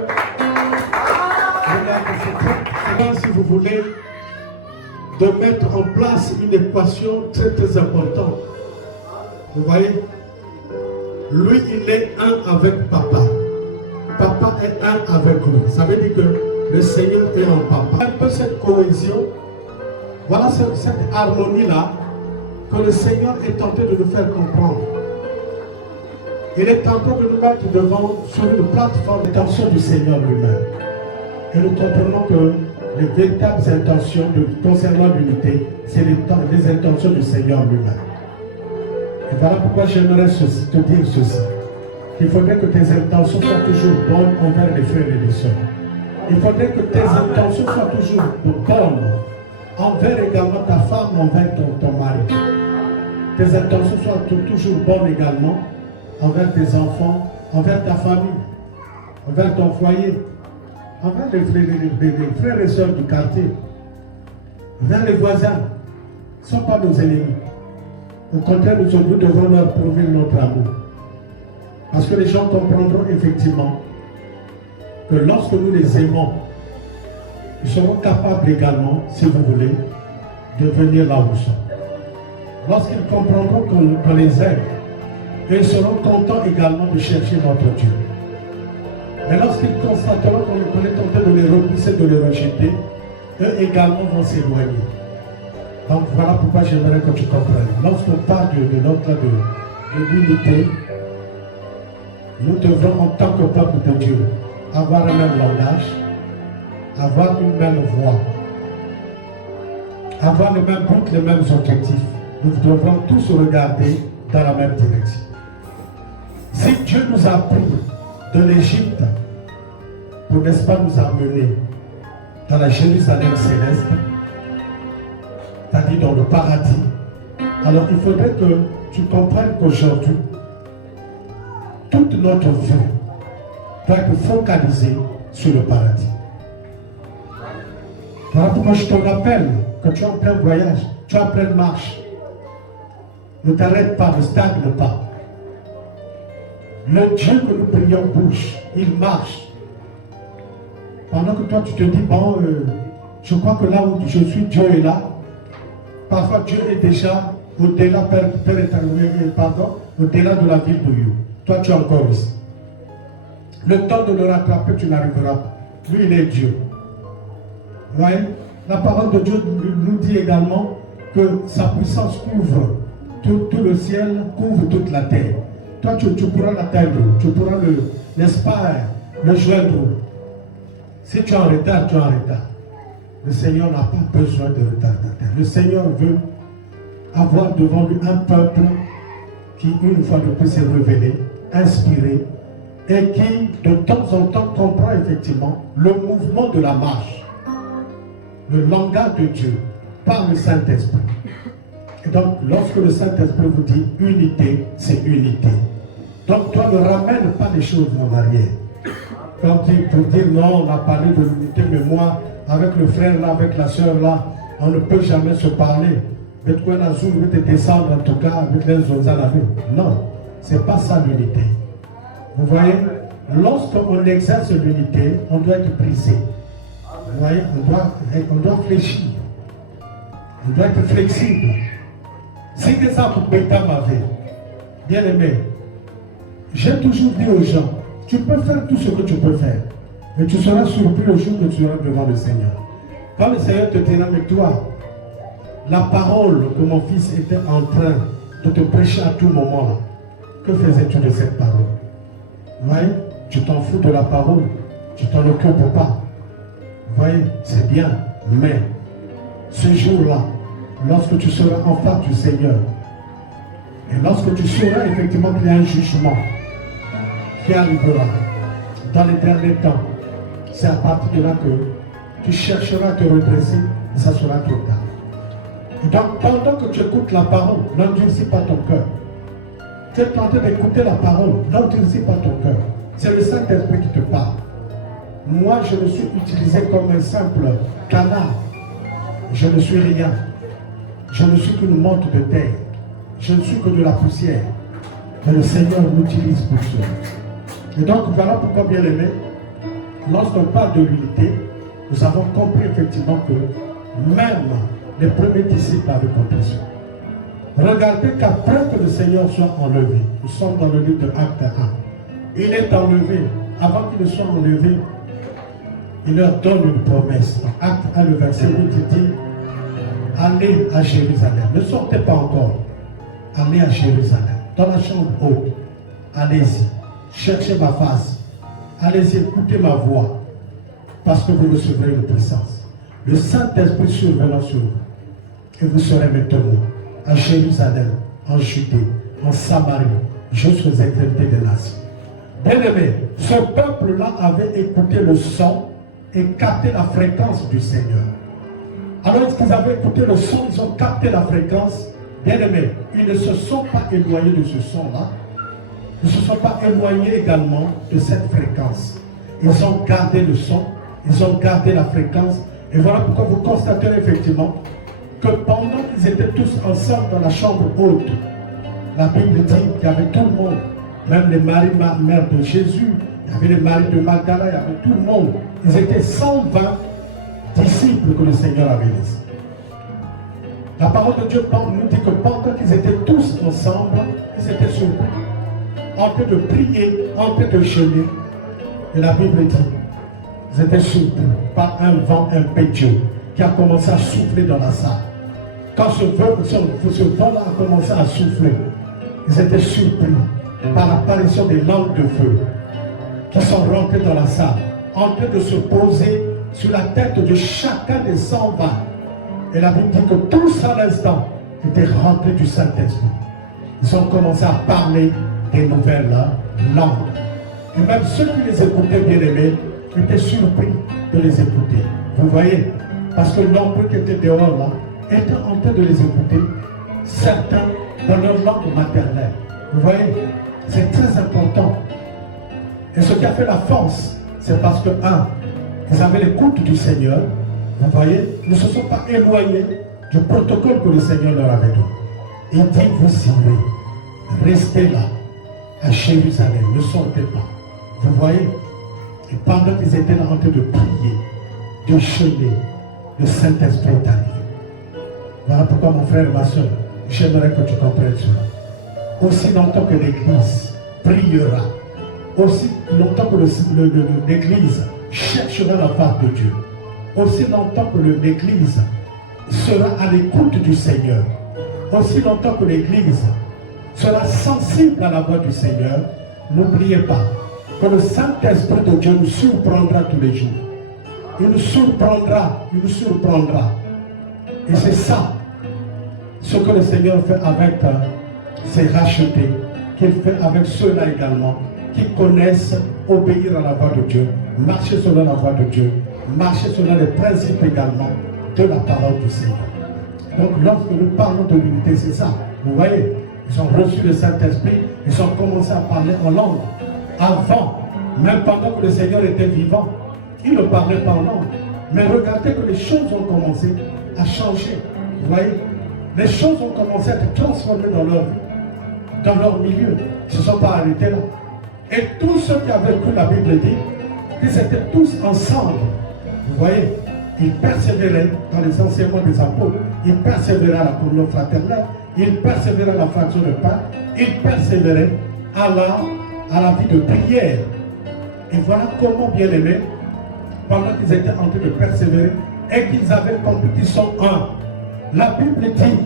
regardez, si vous voulez, de mettre en place une équation très très importante. Vous voyez? Lui, il est un avec papa. Papa est un avec lui. Ça veut dire que le Seigneur est en papa. Un peu cette cohésion, voilà cette harmonie-là que le Seigneur est tenté de nous faire comprendre. Il est tenté de nous mettre devant sur une plateforme d'intention du Seigneur lui-même. Et nous comprenons que les véritables intentions concernant l'unité, c'est les intentions du Seigneur lui-même. Et voilà pourquoi j'aimerais te dire ceci. Il faudrait que tes intentions soient toujours bonnes envers les frères et les sœurs. Il faudrait que tes intentions soient toujours bonnes envers également ta femme, envers ton mari. Tes intentions soient toujours bonnes également envers tes enfants, envers ta famille, envers ton foyer, envers les frères et sœurs du quartier, envers les voisins. Ce ne sont pas nos ennemis. Au contraire, nous devons leur prouver notre amour. Parce que les gens comprendront effectivement que lorsque nous les aimons, ils seront capables également, si vous voulez, de venir là où nous sommes. Lorsqu'ils comprendront qu'on les aime, ils seront contents également de chercher notre Dieu. Mais lorsqu'ils constateront qu'on est tenté de les repousser, de les rejeter, eux également vont s'éloigner. Donc voilà pourquoi j'aimerais que tu comprennes. Lorsqu'on parle de l'unité, nous devons en tant que peuple de Dieu avoir le même langage, avoir une même voix, avoir les mêmes buts, les mêmes objectifs. Nous devrons tous regarder dans la même direction. Si Dieu nous a pris de l'Égypte pour, n'est-ce pas, nous amener dans la Jérusalem céleste, c'est-à-dire dans le paradis, alors il faudrait que tu comprennes qu'aujourd'hui, toute notre vie doit être focalisée sur le paradis. Voilà pourquoi je te rappelle que tu es en plein voyage, tu es en pleine marche. Ne t'arrête pas, ne stagne pas. Le Dieu que nous prions bouge, il marche. Pendant que toi tu te dis, bon, je crois que là où je suis, Dieu est là. Parfois Dieu est déjà au-delà, au-delà de la ville de You. Toi tu es encore ici. Le temps de le rattraper, tu n'arriveras pas. Lui, il est Dieu. Vous voyez? La parole de Dieu nous dit également que sa puissance couvre tout le ciel, couvre toute la terre. Toi, tu pourras l'atteindre, tu pourras n'est-ce pas, le joindre. Si tu es en retard, tu es en retard. Le Seigneur n'a pas besoin de retardataire. Le Seigneur veut avoir devant lui un peuple qui, une fois de plus, s'est révélé, inspiré, et qui, de temps en temps, comprend effectivement le mouvement de la marche, le langage de Dieu, par le Saint-Esprit. Et donc, lorsque le Saint-Esprit vous dit unité, c'est unité. Donc, toi, ne ramène pas les choses en arrière. Quand il peut dire non, on a parlé de l'unité, mais moi, avec le frère là, avec la soeur là, on ne peut jamais se parler. Mais toi, on a voulu te descendre en tout cas avec les autres à la vie. Non, c'est pas ça l'unité. Vous voyez, lorsqu'on exerce l'unité, on doit être brisé. Vous voyez, on doit fléchir. On doit être flexible. Si que ça pour Beta m'avait, bien aimé, j'ai toujours dit aux gens, tu peux faire tout ce que tu peux faire, mais tu seras surpris le jour que tu seras devant le Seigneur. Quand le Seigneur te dira, mais toi, la parole que mon fils était en train de te prêcher à tout moment, là, que faisais-tu de cette parole? Vous voyez, tu t'en fous de la parole, tu t'en occupes pas. Vous voyez, c'est bien, mais ce jour-là, lorsque tu seras en face du Seigneur, et lorsque tu sauras effectivement qu'il y a un jugement qui arrivera dans les derniers temps, c'est à partir de là que tu chercheras à te redresser, et ça sera trop tard. Et donc, pendant que tu écoutes la parole, n'endurcis pas ton cœur. Tu es en train d'écouter la parole, n'endurcis pas ton cœur. C'est le Saint-Esprit qui te parle. Moi, je me suis utilisé comme un simple canard. Je ne suis rien. Je ne suis qu'une monte de terre. Je ne suis que de la poussière. Mais le Seigneur m'utilise pour cela. Et donc, voilà pourquoi, bien aimé, lorsqu'on parle de l'unité, nous avons compris effectivement que même les premiers disciples avaient compris ça. Regardez qu'après que le Seigneur soit enlevé, nous sommes dans le livre de Acte 1, il est enlevé. Avant qu'il ne soit enlevé, il leur donne une promesse. Dans Acte 1, le verset 8, il dit, allez à Jérusalem. Ne sortez pas encore. Allez à Jérusalem. Dans la chambre haute. Allez-y. Cherchez ma face. Allez-y, écoutez ma voix. Parce que vous recevrez une puissance. Le Saint-Esprit survenant sur vous. Et vous serez maintenant à Jérusalem, en Judée, en Samarie, jusqu'aux extrémités des nations. Bien-aimés, ce peuple-là avait écouté le son et capté la fréquence du Seigneur. Alors qu'ils avaient écouté le son, ils ont capté la fréquence. Bien-aimés, ils ne se sont pas éloignés de ce son-là. Ils ne se sont pas éloignés également de cette fréquence. Ils ont gardé le son, ils ont gardé la fréquence. Et voilà pourquoi vous constaterez effectivement que pendant qu'ils étaient tous ensemble dans la chambre haute, la Bible dit qu'il y avait tout le monde, même les maris, mère de Jésus, il y avait les maris de Magdala, il y avait tout le monde. Ils étaient 120 disciples que le Seigneur avait laissés. La parole de Dieu nous dit que pendant qu'ils étaient tous ensemble, ils étaient surpris, en train de prier, en train de jeûner. Et la Bible dit, ils étaient surpris par un vent impétueux qui a commencé à souffler dans la salle. Quand ce vent-là a commencé à souffler, ils étaient surpris par l'apparition des langues de feu qui sont rentrées dans la salle, en train de se poser sur la tête de chacun des 120. Et la Bible dit que tous à l'instant étaient rentrés du Saint-Esprit. Ils ont commencé à parler des nouvelles langues. Et même ceux qui les écoutaient, bien aimés, étaient surpris de les écouter. Vous voyez, parce que nombreux qui étaient dehors là étaient en train de les écouter, certains dans leur langue maternelle. Vous voyez, c'est très important. Et ce qui a fait la force, c'est parce que, ils avaient l'écoute du Seigneur. Vous voyez, ils ne se sont pas éloignés du protocole que le Seigneur leur avait donné. Il dit, vous irez, restez là, à Jérusalem, ne sortez pas. Vous voyez, et pendant qu'ils étaient là en train de prier, de jeûner, le Saint-Esprit est arrivé. Voilà pourquoi, mon frère et ma soeur, j'aimerais que tu comprennes cela. Aussi longtemps que l'Église priera, aussi longtemps que l'Église cherchera la face de Dieu, aussi longtemps que l'Église sera à l'écoute du Seigneur, aussi longtemps que l'Église sera sensible à la voix du Seigneur, n'oubliez pas que le Saint-Esprit de Dieu nous surprendra tous les jours. Il nous surprendra, il nous surprendra. Et c'est ça, ce que le Seigneur fait avec ses rachetés, qu'il fait avec ceux-là également, qui connaissent obéir à la voix de Dieu, marcher selon la voix de Dieu, marcher selon les principes également de la parole du Seigneur. Donc lorsque nous parlons de l'unité, c'est ça. Vous voyez, ils ont reçu le Saint-Esprit, ils ont commencé à parler en langue. Avant, même pendant que le Seigneur était vivant, il ne parlait pas en langue. Mais regardez que les choses ont commencé à changer. Vous voyez, les choses ont commencé à être transformées dans leur vie, dans leur milieu. Ils ne se sont pas arrêtés là. Et tous ceux qui avaient cru, la Bible dit, qu'ils étaient tous ensemble. Vous voyez, ils persévéraient dans les enseignements des apôtres, ils persévéraient à la communion fraternelle, ils persévéraient à la fraction de pain, ils persévéraient à la vie de prière. Et voilà comment, bien aimés, pendant qu'ils étaient en train de persévérer et qu'ils avaient compris qu'ils sont un. La Bible dit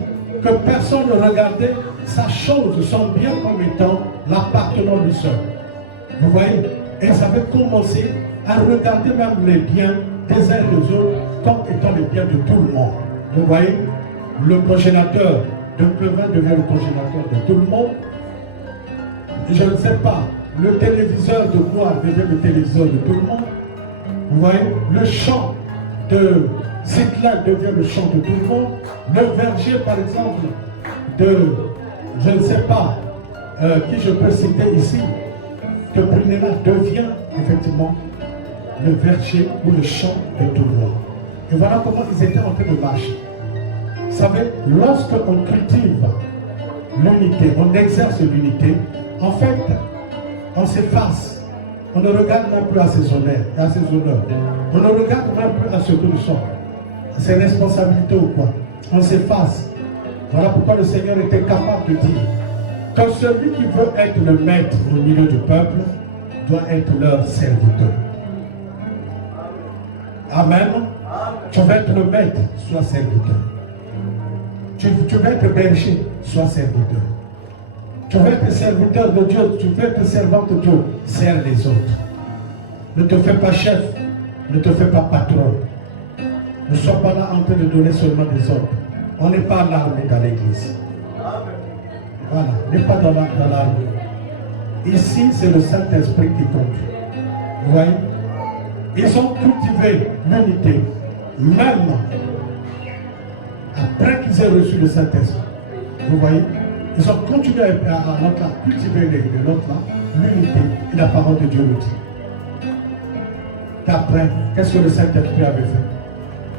que personne ne regardait sa chose, son bien comme étant l'appartenant du seul. Vous voyez, et ils avaient commencé à regarder même les biens des uns et des autres comme étant les biens de tout le monde. Vous voyez, le congélateur de Plevin devient le congélateur de tout le monde. Je ne sais pas, le téléviseur de bois devient le téléviseur de tout le monde. Vous voyez, le champ de Ziklag devient le champ de tout le monde. Le verger, par exemple, de, je ne sais pas, qui je peux citer ici, de Brunella devient effectivement le verger ou le champ de tout le monde. Et voilà comment ils étaient en train de marcher. Vous savez, lorsqu'on cultive l'unité, on exerce l'unité, en fait, on s'efface. On ne regarde même plus à ses honneurs, à ses honneurs. On ne regarde même plus à ce que nous sommes, à ses responsabilités ou quoi. On s'efface. Voilà pourquoi le Seigneur était capable de dire que celui qui veut être le maître au milieu du peuple doit être leur serviteur. Amen. Tu veux être le maître, sois serviteur. Tu veux être berger, sois serviteur. Tu veux être serviteur de Dieu, tu veux être servant de Dieu, sers les autres. Ne te fais pas chef, ne te fais pas patron. Ne sois pas là en train de donner seulement des ordres. On n'est pas l'armée dans l'église. Voilà, on n'est pas dans l'armée. Ici, c'est le Saint-Esprit qui conduit. Vous voyez? Ils ont cultivé l'unité, même après qu'ils aient reçu le Saint-Esprit. Vous voyez? Ils ont continué à cultiver l'unité et la parole de Dieu nous dit. Qu'après, qu'est-ce que le Saint-Esprit avait fait?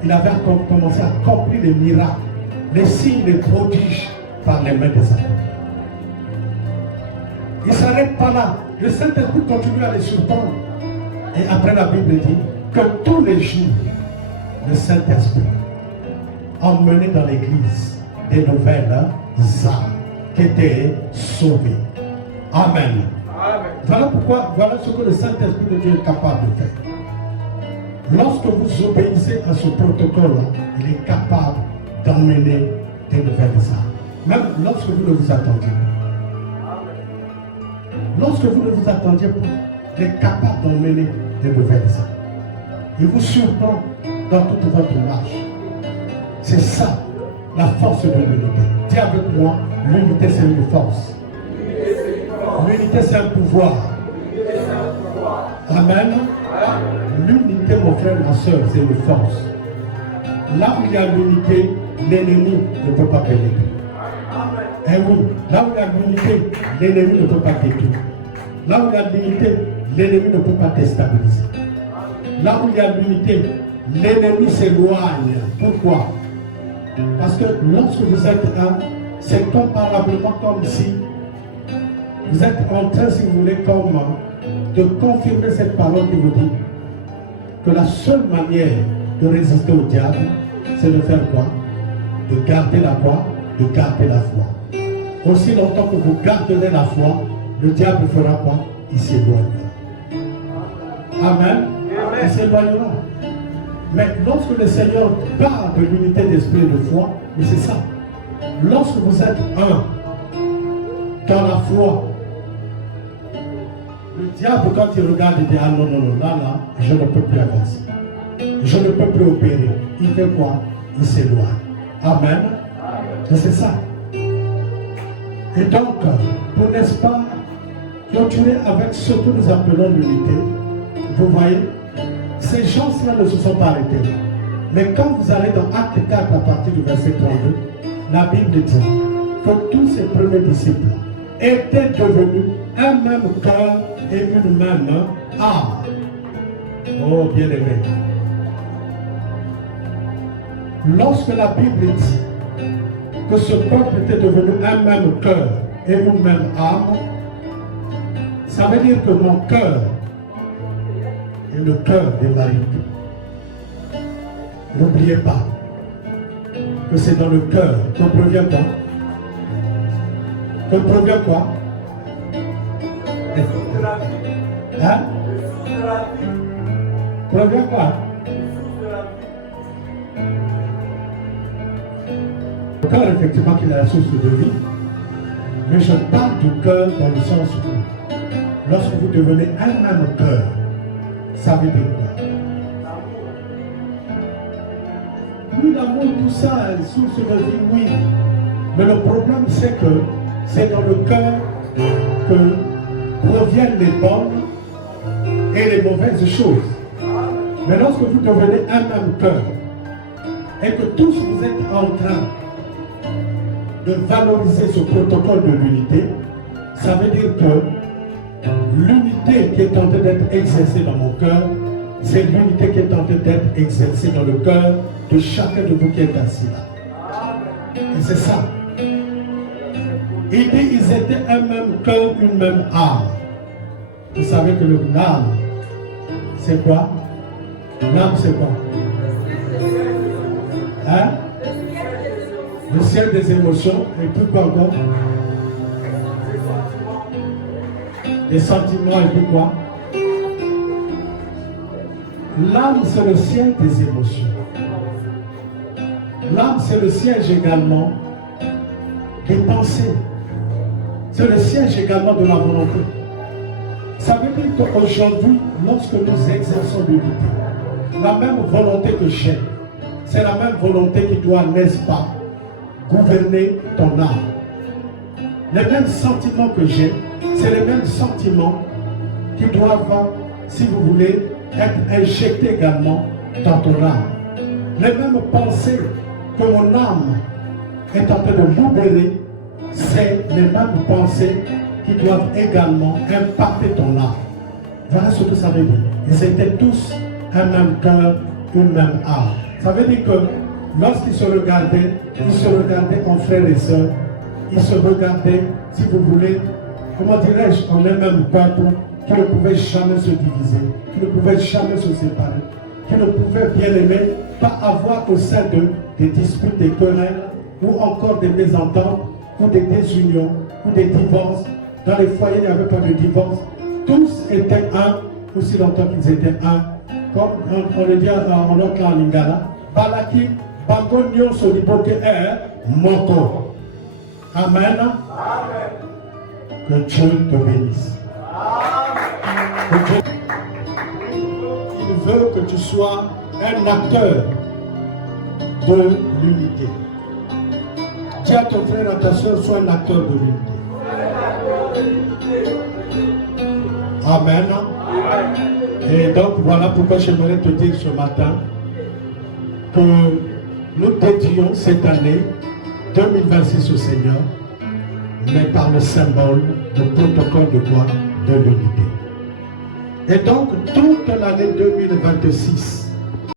Il avait commencé à accomplir les miracles, les signes, les prodiges par les mains des apôtres. Il ne s'arrête pas là. Le Saint-Esprit continue à les surprendre. Et après, la Bible dit que tous les jours, le Saint-Esprit emmenait dans l'église des nouvelles âmes qui étaient sauvées. Amen. Amen. Voilà pourquoi, voilà ce que le Saint-Esprit de Dieu est capable de faire. Lorsque vous obéissez à ce protocole-là, il est capable d'emmener des nouvelles âmes. Même lorsque vous ne vous attendiez pas. Lorsque vous ne vous attendiez pas, il est capable d'emmener des nouvelles âmes. Il vous surprend dans toute votre marche. C'est ça, la force de l'unité. Dis avec moi, l'unité c'est une force. L'unité c'est un pouvoir. Amen. L'unité, mon frère, ma soeur, c'est une force. Là où il y a l'unité, l'ennemi ne peut pas pénétrer. Eh oui, là où il y a l'unité, l'ennemi ne peut pas détruire. Là où il y a l'unité, l'ennemi ne peut pas déstabiliser. Là où il y a l'unité, l'ennemi s'éloigne. Pourquoi? Parce que lorsque vous êtes un, c'est comparablement comme si vous êtes en train, si vous voulez, comme de confirmer cette parole qui vous dit que la seule manière de résister au diable, c'est de faire quoi? De garder la foi, de garder la foi. Aussi longtemps que vous garderez la foi, le diable fera quoi? Il s'éloignera. Amen. Il s'éloignera. Mais lorsque le Seigneur parle de l'unité d'esprit et de foi, mais c'est ça. Lorsque vous êtes un dans la foi, le diable, quand il regarde, il dit, ah non, non, non, là, je ne peux plus avancer. Je ne peux plus opérer. Il fait quoi? Il s'éloigne. Amen. Et c'est ça. Et donc, pour n'est-ce pas continuer avec ce que nous appelons l'unité, vous voyez, ces gens-là ne se sont pas arrêtés. Mais quand vous allez dans Acte 4 à partir du verset 32, la Bible dit que tous ces premiers disciples étaient devenus un même cœur et une même âme. Oh bien-aimé. Lorsque la Bible dit que ce peuple était devenu un même cœur et une même âme, ça veut dire que mon cœur est le cœur de Marie. N'oubliez pas que c'est dans le cœur qu'on provient quoi? Qu'on provient quoi? Hein? Provient quoi? Le cœur, effectivement, qui est la source de vie. Mais je parle du cœur dans le sens où, lorsque vous devenez un même cœur, ça veut dire quoi? Oui, l'amour, tout ça, source de vie, oui. Mais le problème, c'est que c'est dans le cœur que proviennent les bonnes et les mauvaises choses. Mais lorsque vous devenez un même cœur, et que tous vous êtes en train de valoriser ce protocole de l'unité, ça veut dire que l'unité qui est en train d'être exercée dans mon cœur, c'est l'unité qui est en train d'être exercée dans le cœur de chacun de vous qui est assis là. Et c'est ça. Il dit, ils étaient un même cœur, une même âme. Vous savez que l'âme, c'est quoi? L'âme, c'est quoi? Hein? Le ciel des émotions, et puis quoi encore? Les sentiments, et puis quoi? L'âme, c'est le ciel des émotions. L'âme, c'est le siège également des pensées. C'est le siège également de la volonté. Ça veut dire qu'aujourd'hui, lorsque nous exerçons l'unité, la même volonté que j'ai, c'est la même volonté qui doit, n'est-ce pas, gouverner ton âme. Les mêmes sentiments que j'ai, c'est les mêmes sentiments qui doivent, si vous voulez, être injectés également dans ton âme. Les mêmes pensées que mon âme est en train de libérer, c'est les mêmes pensées qui doivent également impacter ton âme. Voilà ce que ça veut dire. Ils étaient tous un même cœur, une même âme. Ça veut dire que lorsqu'ils se regardaient en frères et sœurs, ils se regardaient, si vous voulez, comment dirais-je, en un même peuple qui ne pouvait jamais se diviser, qui ne pouvait jamais se séparer, qui ne pouvait, bien aimé, pas avoir au sein d'eux des disputes, des querelles, ou encore des mésententes, ou des désunions, ou des divorces. Dans les foyers, il n'y avait pas de divorce. Tous étaient un, aussi longtemps qu'ils étaient un. Comme on le dit en notre langue lingala, Balaki, Bango Nyon Soliboke Moko. Amen. Que Dieu te bénisse. Que Dieu... Il veut que tu sois un acteur de l'unité. Dis à ton frère et à ta soeur, sois un acteur de l'unité. Amen. Et donc voilà pourquoi j'aimerais te dire ce matin que nous dédions cette année 2026 au Seigneur, mais par le symbole, le protocole de quoi? De l'unité. Et donc toute l'année 2026,